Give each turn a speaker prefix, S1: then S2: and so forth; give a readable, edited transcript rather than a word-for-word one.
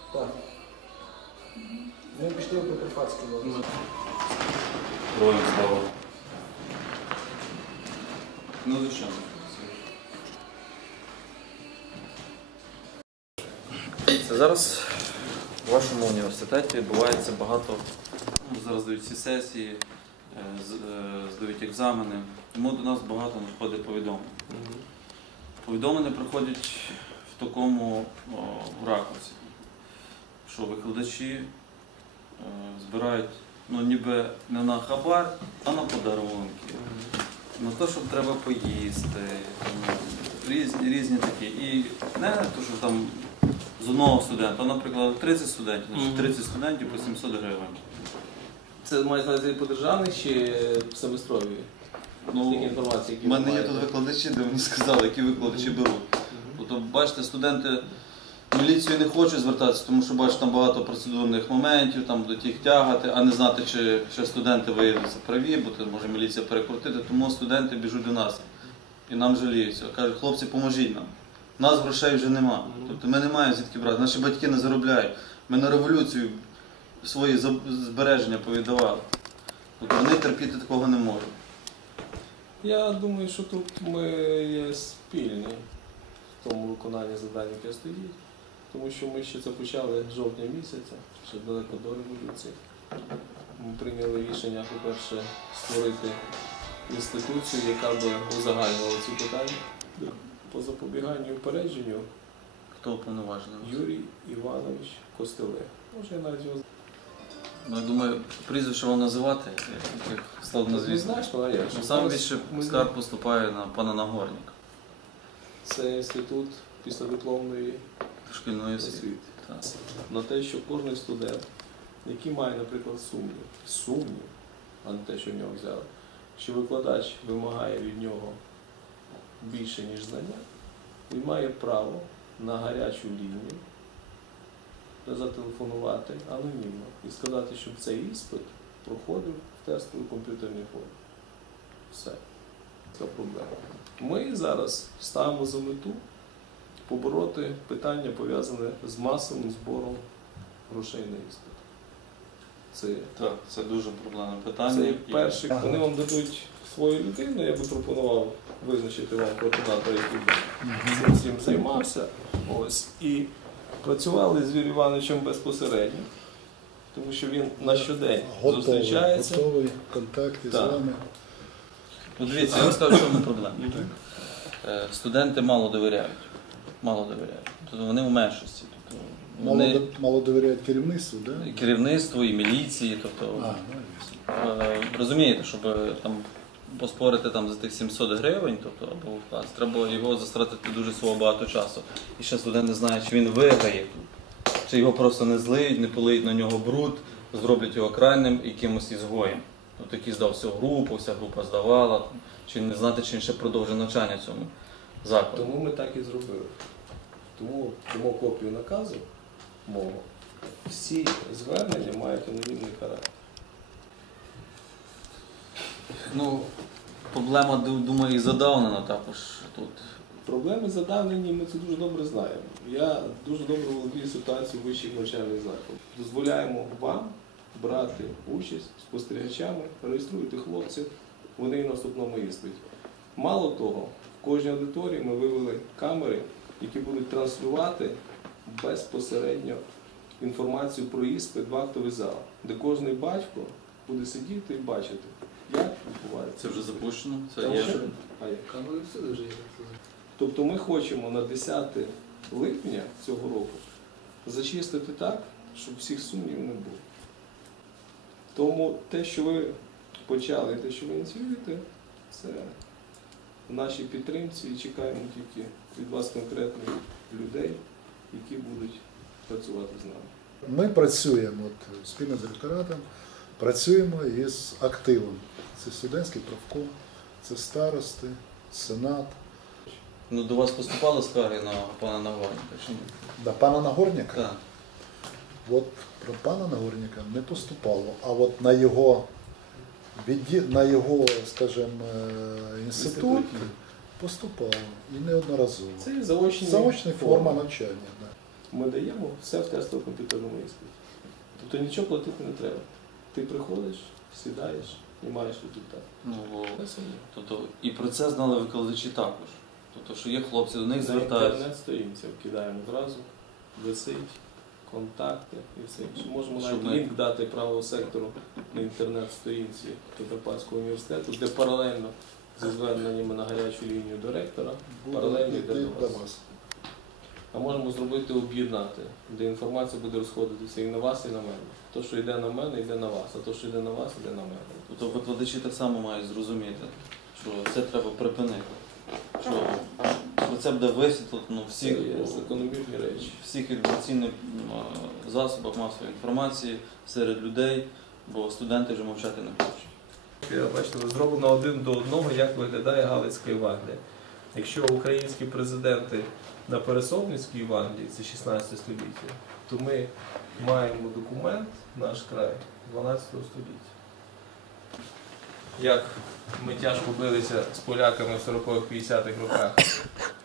S1: Так. Ми пішли в Прикарпатську область.
S2: Героям слава. Ну, звичайно. Зараз в вашому університеті відбувається багато, зараз дають всі сесії, здають екзамени, тому до нас багато надходить повідомлень. Повідомлення приходять в такому ракурсі, що викладачі збирають, ну, ніби не на хабар, а на подарунки, на те, щоб треба поїсти, різні такі. І не те, що там з одного студента, а, наприклад, 30 студентів, значить 30 студентів по 700 гривень.
S3: Це мається на увазі по державних чи семестрові?
S2: Ну,
S3: інформації, які
S2: в мене є тут викладачі, де мені сказали, які викладачі беруть. Тобто, бачите, студенти в міліцію не хочуть звертатися, тому що, бачите, там багато процедурних моментів, там будуть їх тягати, а не знати, чи ще студенти виявляться праві, бо то може міліція перекрутити, тому студенти біжуть до нас і нам жаліються. Кажуть, хлопці, поможіть нам. У нас грошей вже нема. Тобто ми не маємо звідки брати, наші батьки не заробляють. Ми на революцію свої збереження повіддавали. Тобто вони терпіти такого не можуть.
S3: Я думаю, що тут ми є спільні в тому виконанні завдань, яке стоїть. Тому що ми ще це почали з жовтня місяця, ще далеко до революції. Ми прийняли рішення, по-перше, створити інституцію, яка би узагальнювала ці питання. По запобіганню і упередженню
S2: Хто уповноважений?
S3: Юрій Іванович Костеле. Може, я навіть його...
S2: Ну, я думаю, прізвище вам називати, як складно звісно.
S3: Звісно, а як?
S2: Саме більше скарг поступає на пана Нагорніка.
S3: Це інститут післядипломної
S2: Шкільної освіти.
S3: освіти. На те, що кожен студент, який має, наприклад, сумнів, а не те, що в нього взяли, що викладач вимагає від нього більше, ніж знання, він має право на гарячу лінію зателефонувати анонімно і сказати, щоб цей іспит проходив в тестовій комп'ютерній формі. Все. Це проблема. Ми зараз ставимо за мету побороти питання, пов'язане з масовим збором грошей на іспит.
S2: Це дуже проблемне питання.
S3: Це перший. Вони вам дадуть свою людину, я би пропонував визначити вам координатора, який би цим займався. Ось. І працювали з Юрієм Івановичем безпосередньо, тому що він на щодень зустрічається.
S4: Готовий, контакти з вами.
S2: Ну, дивіться, я вам скажу, що в мене проблема. Студенти мало довіряють. Тобто вони в меншості. Тобто
S4: Мало довіряють керівництву, так?
S2: І керівництву, і міліції. Тобто, розумієте, щоб там поспорити там, за тих 700 гривень, тобто, або в клас, треба його застратити дуже свого багато часу. І ще студент не знає, чи він виграє тут, чи його просто не злиють, не полиють на нього бруд, зроблять його крайним якимось ізгоєм. От який здав всю групу, вся група здавала, чи не знати, чи він ще продовжує навчання цьому закладу.
S3: Тому ми так і зробили. Тому копію наказу мого. Всі звернення мають анонімний характер.
S2: Ну, проблема, думаю, і задавнена також тут.
S3: Проблеми задавнені, ми це дуже добре знаємо. Я дуже добре володію ситуацією в вищих навчальних закладах. Дозволяємо вам брати участь спостерігачами, реєструйте хлопців, вони і в наступному іспиті. Мало того, в кожній аудиторії ми вивели камери, які будуть транслювати безпосередньо інформацію про іспит в актовий зал, де кожен батько буде сидіти і бачити, як відбувається.
S2: Це вже запущено? Це
S3: Та
S2: є?
S3: вже? А як? Камери всюди вже є. Тобто ми хочемо на 10 липня цього року зачистити так, щоб всіх сумнівів не було. Тому те, що ви почали, те, що ви ініціюєте, це в нашій підтримці і чекаємо тільки від вас конкретних людей, які будуть працювати з нами.
S4: Ми працюємо спільно з ректоратом, працюємо із активом. Це студентський правком, це старости, сенат.
S2: Ну, до вас поступали скарги на пана Нагорніка, чи ні?
S4: До пана Нагорніка?
S2: Так.
S4: От про пана Нагорніка не поступало, а от на його, скажімо, інститут поступало і неодноразово.
S3: Це заочна
S4: Заочна форма навчання. Да.
S3: ми даємо все в тестово-комп'ютерному іспиті. Тобто нічого платити не треба. Ти приходиш, сідаєш і маєш результат.
S2: Ну,
S3: Це є.
S2: тобто, і про це знали викладачі також. Тобто, що є хлопці, до них
S3: На
S2: звертаються.
S3: інтернет-сторінці вкидаємо зразу, висить, контакти і все інше. Можемо
S2: Щоб
S3: навіть
S2: ми-
S3: лінк дати правого сектору на інтернет-сторінці Карпатського університету, де паралельно зі зверненнями на гарячу лінію до ректора,
S4: Буде
S3: паралельно
S4: йти
S3: йде до
S4: до
S3: вас.
S4: вас.
S3: А можемо зробити об'єднати, де інформація буде розходитися і на вас, і на мене. То, що йде на мене, йде на вас, а то, що йде на вас, йде на мене.
S2: Тобто викладачі так само мають зрозуміти, що це треба припинити. Що про це буде висвітлено
S3: Це
S2: всіх,
S3: є закономірні речі.
S2: всіх інформаційних засобах масової інформації серед людей, бо студенти вже мовчати не хочуть.
S3: Бачите, зроблено один до одного, як виглядає Галицька Євангелія. Якщо українські президенти на Пересовницькій Євангелії, це 16 століття, то ми маємо документ, наш край, 12 століття. Як ми тяжко билися з поляками в 40-50-х роках